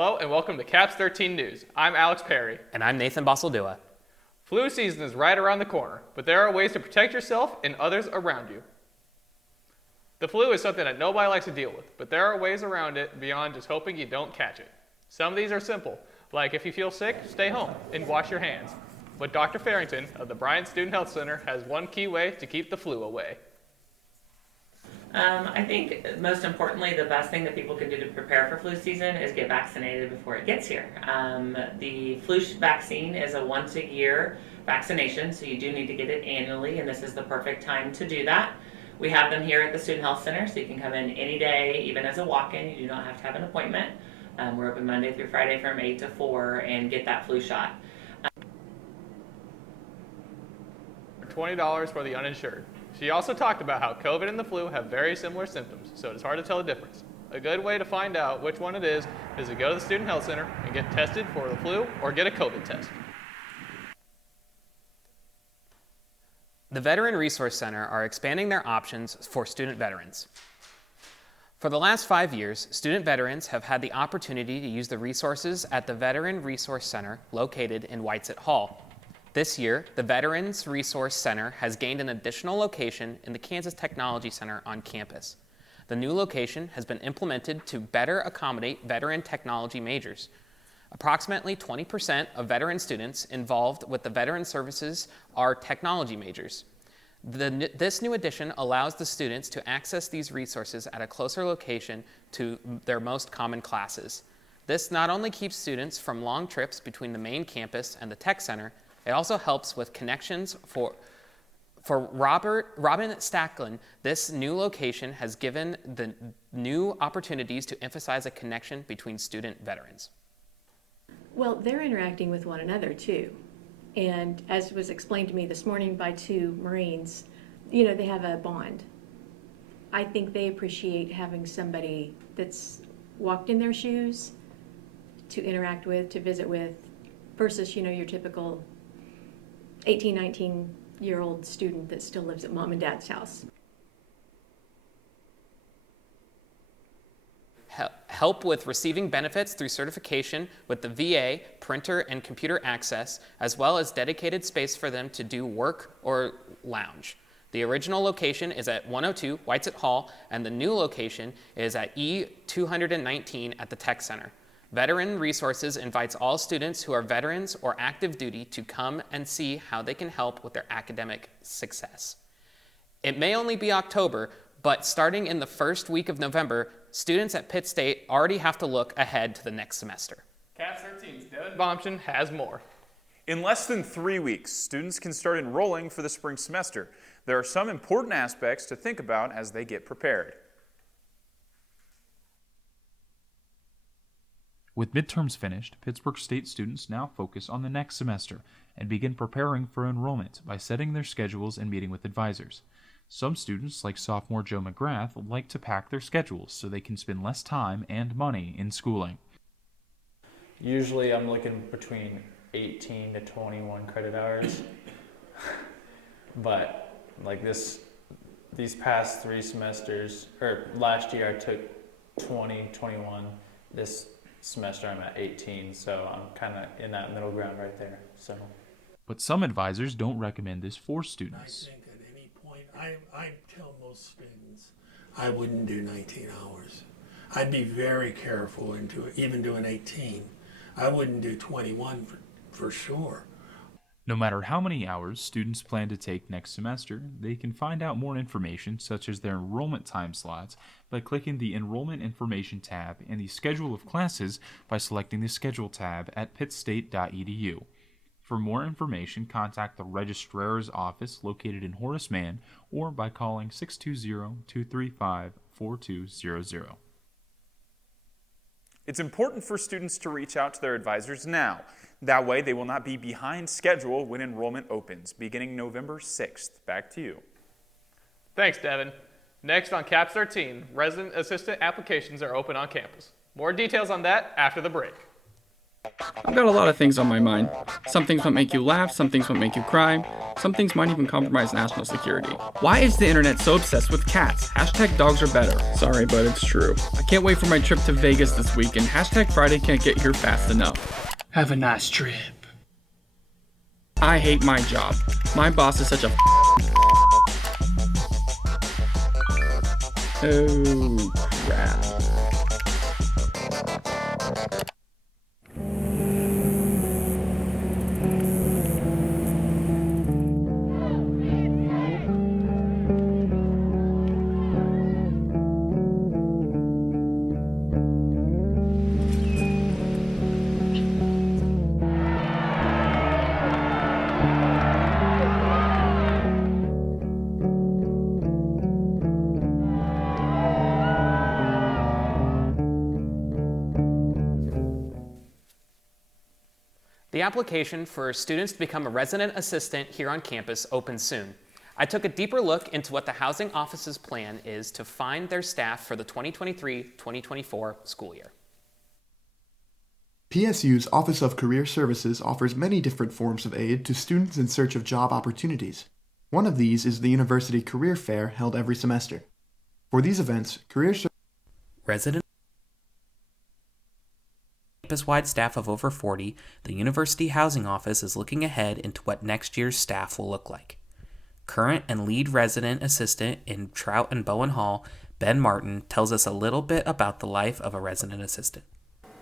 Hello and welcome to Caps 13 News. I'm Alex Perry. And I'm Nathan Basildua. Flu season is right around the corner, but there are ways to protect yourself and others around you. The flu is something that nobody likes to deal with, but there are ways around it beyond just hoping you don't catch it. Some of these are simple, like if you feel sick, stay home and wash your hands. But Dr. Farrington of the Bryant Student Health Center has one key way to keep the flu away. I think most importantly, the best thing that people can do to prepare for flu season is get vaccinated before it gets here. The flu vaccine is a once-a-year vaccination, so you do need to get it annually, and this is the perfect time to do that. We have them here at the Student Health Center, so you can come in any day, even as a walk-in. You do not have to have an appointment. We're open Monday through Friday from 8 to 4 and get that flu shot. $20 for the uninsured. She also talked about how COVID and the flu have very similar symptoms, so it's hard to tell the difference. A good way to find out which one it is to go to the Student Health Center and get tested for the flu or get a COVID test. The Veteran Resource Center are expanding their options for student veterans. For the last 5 years, student veterans have had the opportunity to use the resources at the Veteran Resource Center located in Whitesett Hall. This year, the Veterans Resource Center has gained an additional location in the Kansas Technology Center on campus. The new location has been implemented to better accommodate veteran technology majors. Approximately 20% of veteran students involved with the veteran services are technology majors. This new addition allows the students to access these resources at a closer location to their most common classes. This not only keeps students from long trips between the main campus and the tech center, it also helps with connections for Robin Stacklin. This new location has given the new opportunities to emphasize a connection between student veterans. Well, they're interacting with one another too. And as was explained to me this morning by two Marines, they have a bond. I think they appreciate having somebody that's walked in their shoes to interact with, to visit with, versus, your typical 18, 19-year-old student that still lives at mom and dad's house. Help with receiving benefits through certification with the VA, printer and computer access, as well as dedicated space for them to do work or lounge. The original location is at 102 Whitesett Hall, and the new location is at E219 at the Tech Center. Veteran Resources invites all students who are veterans or active duty to come and see how they can help with their academic success. It may only be October, but starting in the first week of November, students at Pitt State already have to look ahead to the next semester. Caps 13's Devin Bomshin has more. In less than 3 weeks, students can start enrolling for the spring semester. There are some important aspects to think about as they get prepared. With midterms finished, Pittsburg State students now focus on the next semester and begin preparing for enrollment by setting their schedules and meeting with advisors. Some students, like sophomore Joe McGrath, like to pack their schedules so they can spend less time and money in schooling. Usually I'm looking between 18 to 21 credit hours, but like these past 3 semesters, or last year I took 20, 21, this semester I'm at 18, so I'm kind of in that middle ground right there. But some advisors don't recommend this for students. I think at any point, I tell most students I wouldn't do 19 hours. I'd be very careful into even doing 18. I wouldn't do 21 for sure. No matter how many hours students plan to take next semester, they can find out more information such as their enrollment time slots by clicking the Enrollment Information tab and the Schedule of Classes by selecting the Schedule tab at pittstate.edu. For more information, contact the Registrar's Office located in Horace Mann or by calling 620-235-4200. It's important for students to reach out to their advisors now. That way, they will not be behind schedule when enrollment opens, beginning November 6th. Back to you. Thanks, Devin. Next on Caps 13, resident assistant applications are open on campus. More details on that after the break. I've got a lot of things on my mind. Some things might make you laugh, some things might make you cry, some things might even compromise national security. Why is the internet so obsessed with cats? Hashtag dogs are better. Sorry, but it's true. I can't wait for my trip to Vegas this week, and hashtag Friday can't get here fast enough. Have a nice trip. I hate my job. My boss is such a Oh, crap. The application for students to become a resident assistant here on campus opens soon. I took a deeper look into what the housing office's plan is to find their staff for the 2023-2024 school year. PSU's Office of Career Services offers many different forms of aid to students in search of job opportunities. One of these is the University Career Fair held every semester. For these events, Resident campus-wide staff of over 40, the University Housing Office is looking ahead into what next year's staff will look like. Current and lead resident assistant in Trout and Bowen Hall, Ben Martin, tells us a little bit about the life of a resident assistant.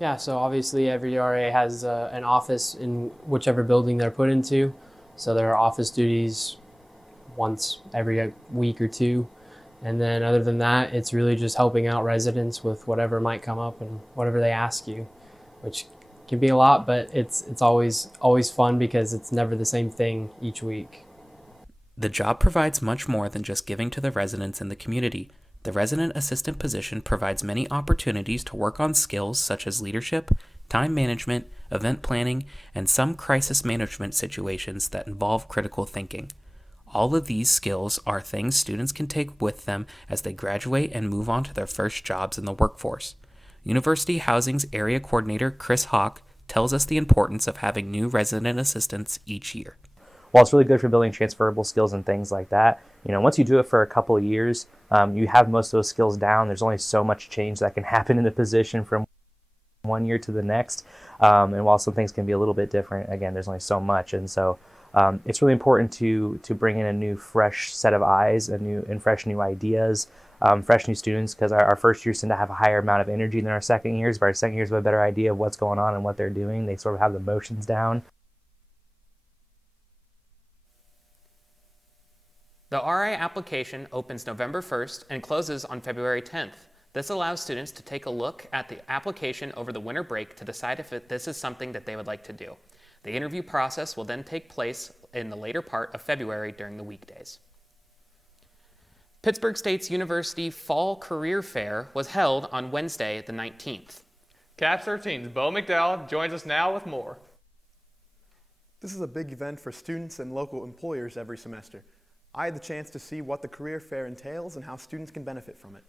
Yeah, so obviously every RA has an office in whichever building they're put into. So there are office duties once every week or two. And then other than that, it's really just helping out residents with whatever might come up and whatever they ask you, which can be a lot, but it's always fun because it's never the same thing each week. The job provides much more than just giving to the residents in the community. The resident assistant position provides many opportunities to work on skills such as leadership, time management, event planning, and some crisis management situations that involve critical thinking. All of these skills are things students can take with them as they graduate and move on to their first jobs in the workforce. University Housing's area coordinator, Chris Hawk, tells us the importance of having new resident assistants each year. While it's really good for building transferable skills and things like that, once you do it for a couple of years, you have most of those skills down. There's only so much change that can happen in the position from one year to the next. And while some things can be a little bit different, again, there's only so much. And so it's really important to bring in a new, fresh set of eyes, fresh new ideas, fresh new students, because our first years tend to have a higher amount of energy than our second years, but our second years have a better idea of what's going on and what they're doing. They sort of have the motions down. The RI application opens November 1st and closes on February 10th. This allows students to take a look at the application over the winter break to decide if this is something that they would like to do. The interview process will then take place in the later part of February during the weekdays. Pittsburg State's University Fall Career Fair was held on Wednesday the 19th. Caps 13's Bo McDowell joins us now with more. This is a big event for students and local employers every semester. I had the chance to see what the career fair entails and how students can benefit from it.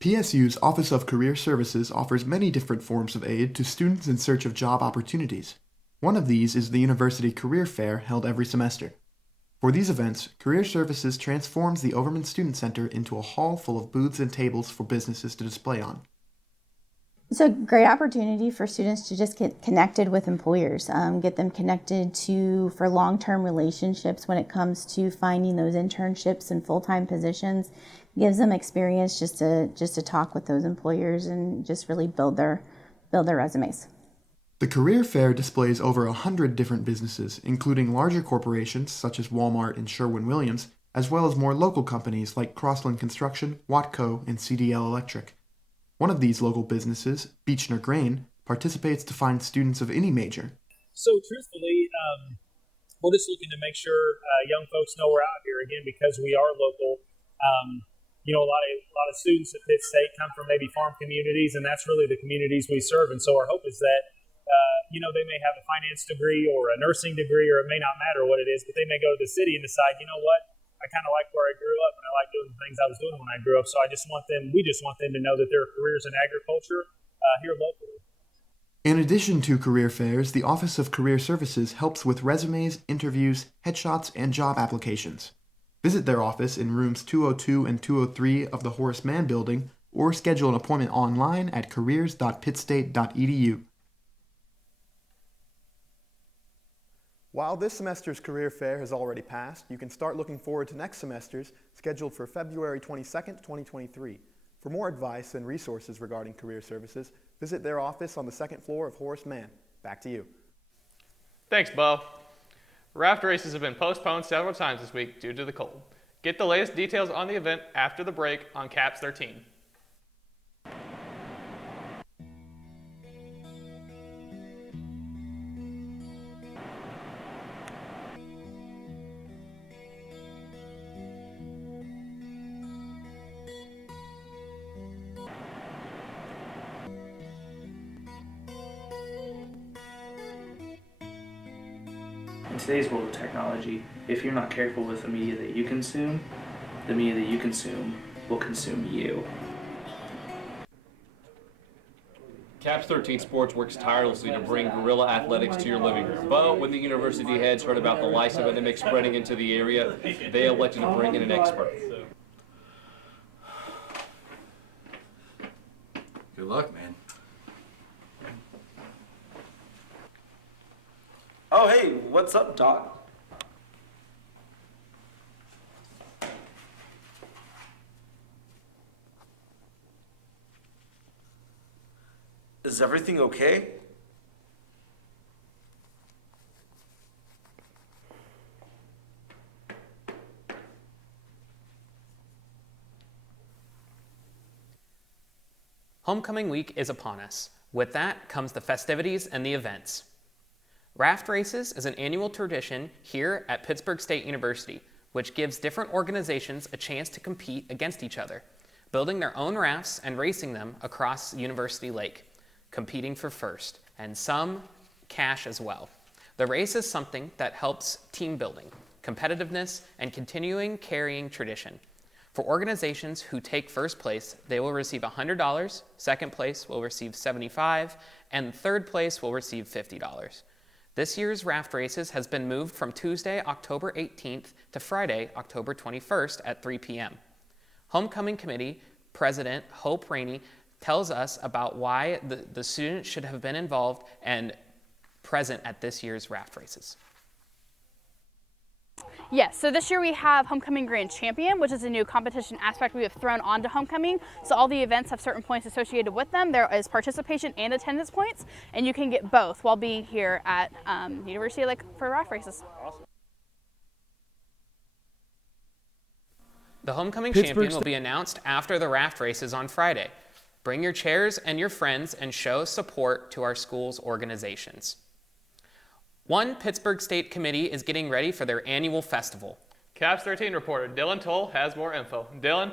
PSU's Office of Career Services offers many different forms of aid to students in search of job opportunities. One of these is the University Career Fair held every semester. For these events, Career Services transforms the Overman Student Center into a hall full of booths and tables for businesses to display on. It's a great opportunity for students to just get connected with employers, get them connected for long-term relationships when it comes to finding those internships and full-time positions. Gives them experience just to talk with those employers and just really build their resumes. The Career Fair displays over 100 different businesses, including larger corporations such as Walmart and Sherwin-Williams, as well as more local companies like Crossland Construction, Watco, and CDL Electric. One of these local businesses, Beechner Grain, participates to find students of any major. So truthfully, we're just looking to make sure young folks know we're out here, again, because we are local. A lot of students at Pitt State come from maybe farm communities, and that's really the communities we serve. And so our hope is that, they may have a finance degree or a nursing degree, or it may not matter what it is, but they may go to the city and decide, you know what, I kind of like where I grew up, and I like doing the things I was doing when I grew up. So we just want them to know that there are careers in agriculture here locally. In addition to career fairs, the Office of Career Services helps with resumes, interviews, headshots, and job applications. Visit their office in rooms 202 and 203 of the Horace Mann Building or schedule an appointment online at careers.pittstate.edu. While this semester's career fair has already passed, you can start looking forward to next semester's, scheduled for February 22nd, 2023. For more advice and resources regarding career services, visit their office on the second floor of Horace Mann. Back to you. Thanks, Bo. Raft races have been postponed several times this week due to the cold. Get the latest details on the event after the break on Caps 13. In today's world of technology, if you're not careful with the media that you consume, the media that you consume will consume you. Caps 13 Sports works tirelessly to bring guerrilla athletics to your living room. But when the university heads heard about the lice epidemic spreading into the area, they elected to bring in an expert. Good luck, man. Oh, hey, what's up, Doc? Is everything okay? Homecoming week is upon us. With that comes the festivities and the events. Raft Races is an annual tradition here at Pittsburg State University, which gives different organizations a chance to compete against each other, building their own rafts and racing them across University Lake, competing for first, and some cash as well. The race is something that helps team building, competitiveness, and continuing carrying tradition. For organizations who take first place, they will receive $100, second place will receive $75, and third place will receive $50. This year's Raft Races has been moved from Tuesday, October 18th to Friday, October 21st at 3 p.m. Homecoming Committee President Hope Rainey tells us about why the students should have been involved and present at this year's Raft Races. Yes, so this year we have Homecoming Grand Champion, which is a new competition aspect we have thrown onto Homecoming. So all the events have certain points associated with them. There is participation and attendance points, and you can get both while being here at University Lake for Raft Races. Awesome. The Homecoming Champion will be announced after the Raft Races on Friday. Bring your chairs and your friends and show support to our school's organizations. One Pittsburg State committee is getting ready for their annual festival. Caps 13 reporter Dylan Toll has more info. Dylan?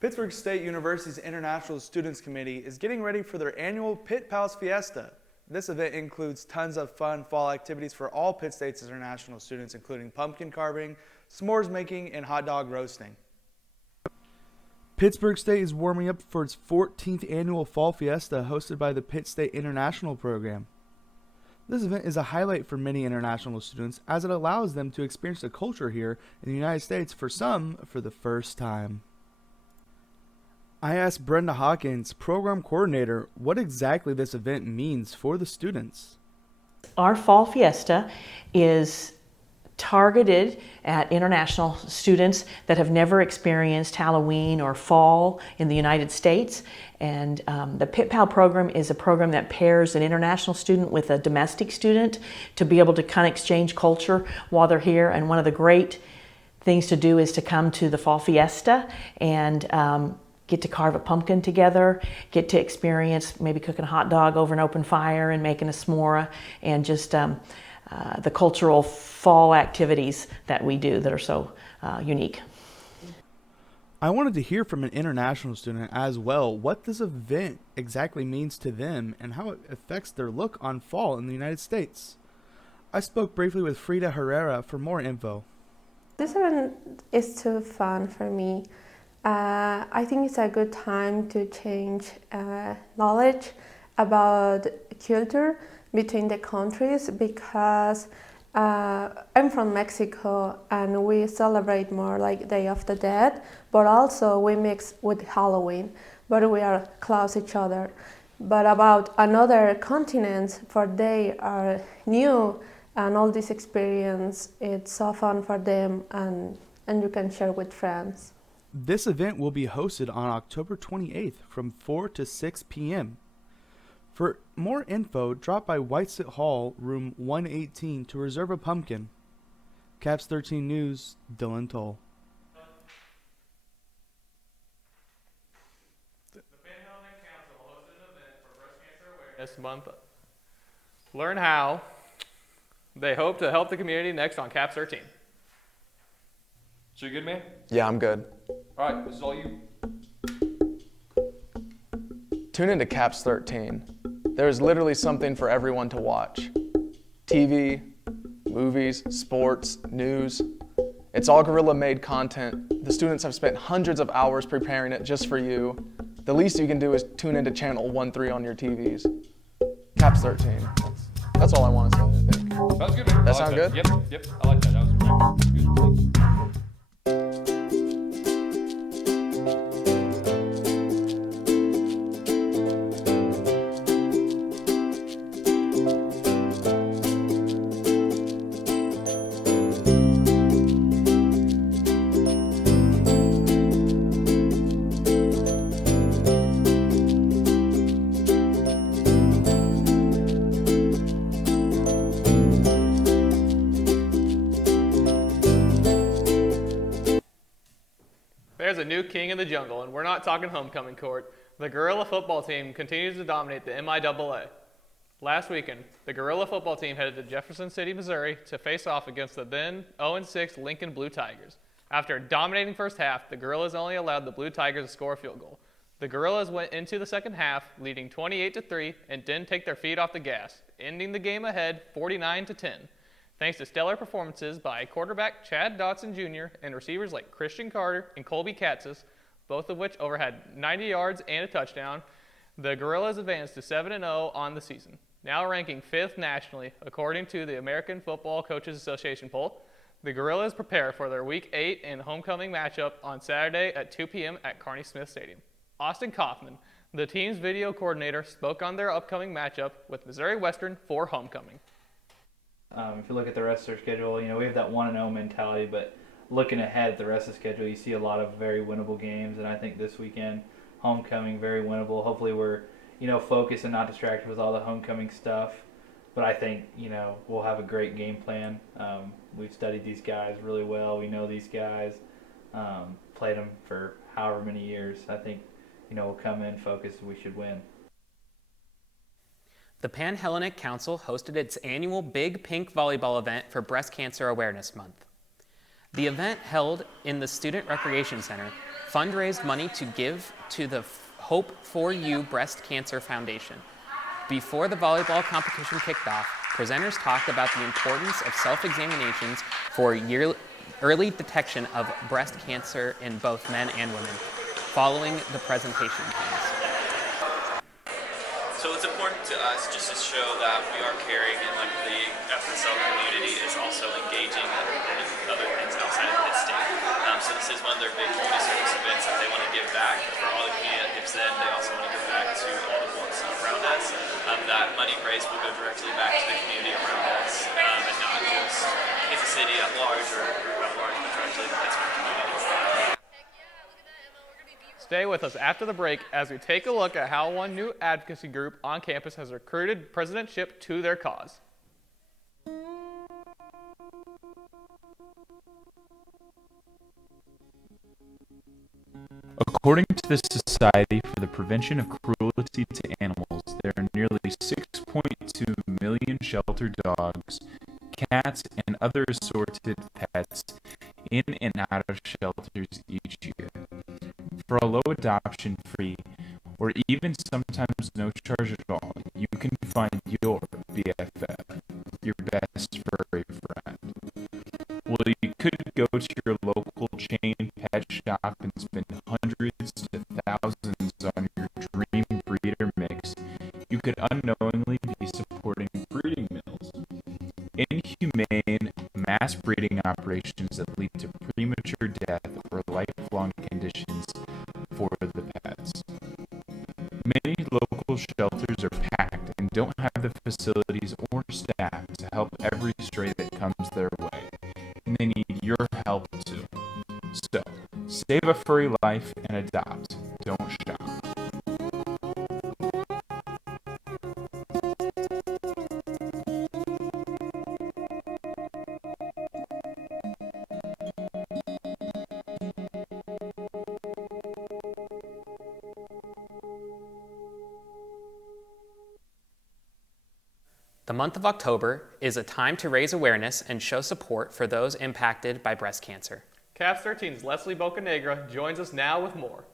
Pittsburg State University's International Students Committee is getting ready for their annual Pitt Pals Fiesta. This event includes tons of fun fall activities for all Pitt State's international students, including pumpkin carving, s'mores making, and hot dog roasting. Pittsburg State is warming up for its 14th annual Fall Fiesta hosted by the Pitt State International Program. This event is a highlight for many international students as it allows them to experience the culture here in the United States, for some for the first time. I asked Brenda Hawkins, program coordinator, what exactly this event means for the students. Our Fall Fiesta is targeted at international students that have never experienced Halloween or fall in the United States. And the Pitt Pal program is a program that pairs an international student with a domestic student to be able to kind of exchange culture while they're here. And one of the great things to do is to come to the Fall Fiesta and get to carve a pumpkin together, get to experience maybe cooking a hot dog over an open fire and making a s'more, and just the cultural fall activities that we do that are so unique. I wanted to hear from an international student as well what this event exactly means to them and how it affects their look on fall in the United States. I spoke briefly with Frida Herrera for more info. This event is too fun for me. I think it's a good time to change knowledge about culture between the countries because I'm from Mexico and we celebrate more like Day of the Dead, but also we mix with Halloween, but we are close each other. But about another continents, for they are new and all this experience, it's so fun for them and you can share with friends. This event will be hosted on October 28th from 4 to 6 p.m. For more info, drop by Whitesett Hall, room 118 to reserve a pumpkin. Caps 13 News, Dylan Toll. This month, learn how they hope to help the community next on Caps 13. So you good, man? Yeah, I'm good. All right, this is all you. Tune into Caps 13. There is literally something for everyone to watch. TV, movies, sports, news. It's all guerrilla-made content. The students have spent hundreds of hours preparing it just for you. The least you can do is tune into channel 13 on your TVs. Caps 13. That's all I want to say, I think. Sounds good, man. That sound good? Yep, I like that. That was There's a new king in the jungle, and we're not talking homecoming court. The Gorilla football team continues to dominate the MIAA. Last weekend, the Gorilla football team headed to Jefferson City, Missouri to face off against the then 0-6 Lincoln Blue Tigers. After a dominating first half, the Gorillas only allowed the Blue Tigers to score a field goal. The Gorillas went into the second half, leading 28-3, and didn't take their feet off the gas, ending the game ahead 49-10. Thanks to stellar performances by quarterback Chad Dotson Jr. and receivers like Christian Carter and Colby Katzis, both of which over had 90 yards and a touchdown, the Gorillas advanced to 7-0 on the season, now ranking 5th nationally according to the American Football Coaches Association poll. The Gorillas prepare for their Week 8 and homecoming matchup on Saturday at 2 p.m. at Carney Smith Stadium. Austin Kaufman, the team's video coordinator, spoke on their upcoming matchup with Missouri Western for homecoming. If you look at the rest of their schedule, you know, we have that 1-0 mentality, but looking ahead at the rest of the schedule, you see a lot of very winnable games, and I think this weekend, homecoming, very winnable. Hopefully we're, you know, focused and not distracted with all the homecoming stuff, but I think, you know, we'll have a great game plan. We've studied these guys really well. We know these guys, played them for however many years. I think, you know, we'll come in focused, we should win. The Pan-Hellenic Council hosted its annual Big Pink Volleyball event for Breast Cancer Awareness Month. The event, held in the Student Recreation Center, fundraised money to give to the Hope for You Breast Cancer Foundation. Before the volleyball competition kicked off, presenters talked about the importance of self-examinations for early detection of breast cancer in both men and women, following the presentation times. So it's important to us just to show that we are caring, and like the FSL community is also engaging in other things outside of Pitt State. So this is one of their big community service events that they want to give back for all the community that gives them. They also want to give back to all the ones around us. That money raised will go directly back to the community around us, and not just Kansas City at large or at large, but directly to the Pittsburg community. Stay with us after the break as we take a look at how one new advocacy group on campus has recruited presidentship to their cause. According to the Society for the Prevention of Cruelty to Animals, there are nearly 6.2 million sheltered dogs, cats, and other assorted pets in and out of shelters each year. For a low adoption fee, or even sometimes no charge at all, you can find your BFF, your best furry friend. Well, you could go to your local chain pet shop and spend hundreds to thousands on your dream breeder mix. You could unknowingly be mass breeding operations that lead to premature death or lifelong conditions for the pets. Many local shelters are packed and don't have the facilities or staff to help every stray that comes their way, and they need your help too. So, save a furry life and adopt. Don't shop. The month of October is a time to raise awareness and show support for those impacted by breast cancer. CAPS 13's Leslie Bocanegra joins us now with more.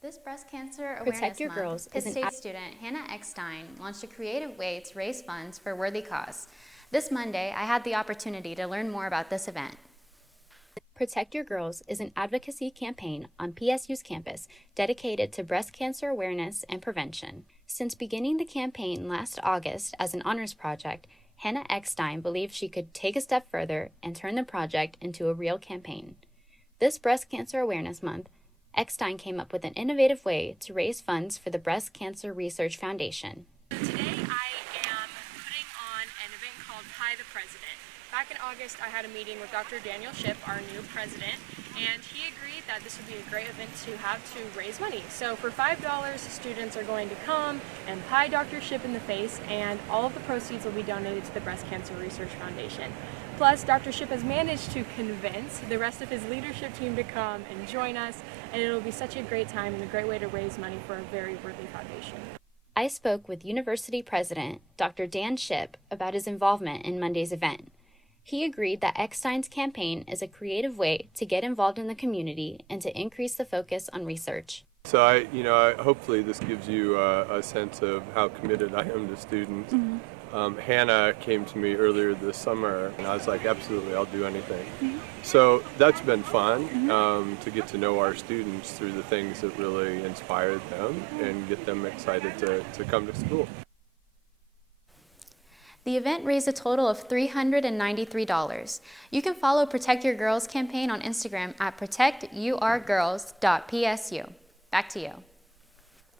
This Breast Cancer Protect Awareness Your Month, Girls Pitt is State student Hannah Eckstein launched a creative way to raise funds for a worthy cause. This Monday, I had the opportunity to learn more about this event. Protect Your Girls is an advocacy campaign on PSU's campus dedicated to breast cancer awareness and prevention. Since beginning the campaign last August as an honors project, Hannah Eckstein believed she could take a step further and turn the project into a real campaign. This Breast Cancer Awareness Month, Eckstein came up with an innovative way to raise funds for the Breast Cancer Research Foundation. Today I am putting on an event called Hi the President. Back in August I had a meeting with Dr. Daniel Shipp, our new president, and he agreed that this would be a great event to have to raise money. So for $5, students are going to come and pie Dr. Shipp in the face, and all of the proceeds will be donated to the Breast Cancer Research Foundation. Plus, Dr. Shipp has managed to convince the rest of his leadership team to come and join us, and it'll be such a great time and a great way to raise money for a very worthy foundation. I spoke with University President Dr. Dan Shipp about his involvement in Monday's event. He agreed that Eckstein's campaign is a creative way to get involved in the community and to increase the focus on research. So hopefully this gives you a sense of how committed I am to students. Hannah came to me earlier this summer, and I was like, absolutely, I'll do anything. So that's been fun to get to know our students through the things that really inspired them and get them excited to come to school. The event raised a total of $393. You can follow Protect Your Girls campaign on Instagram at protectyourgirls.psu. Back to you.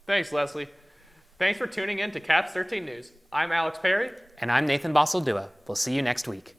Thanks, Leslie. Thanks for tuning in to CAPS 13 News. I'm Alex Perry. And I'm Nathan Bossildua. We'll see you next week.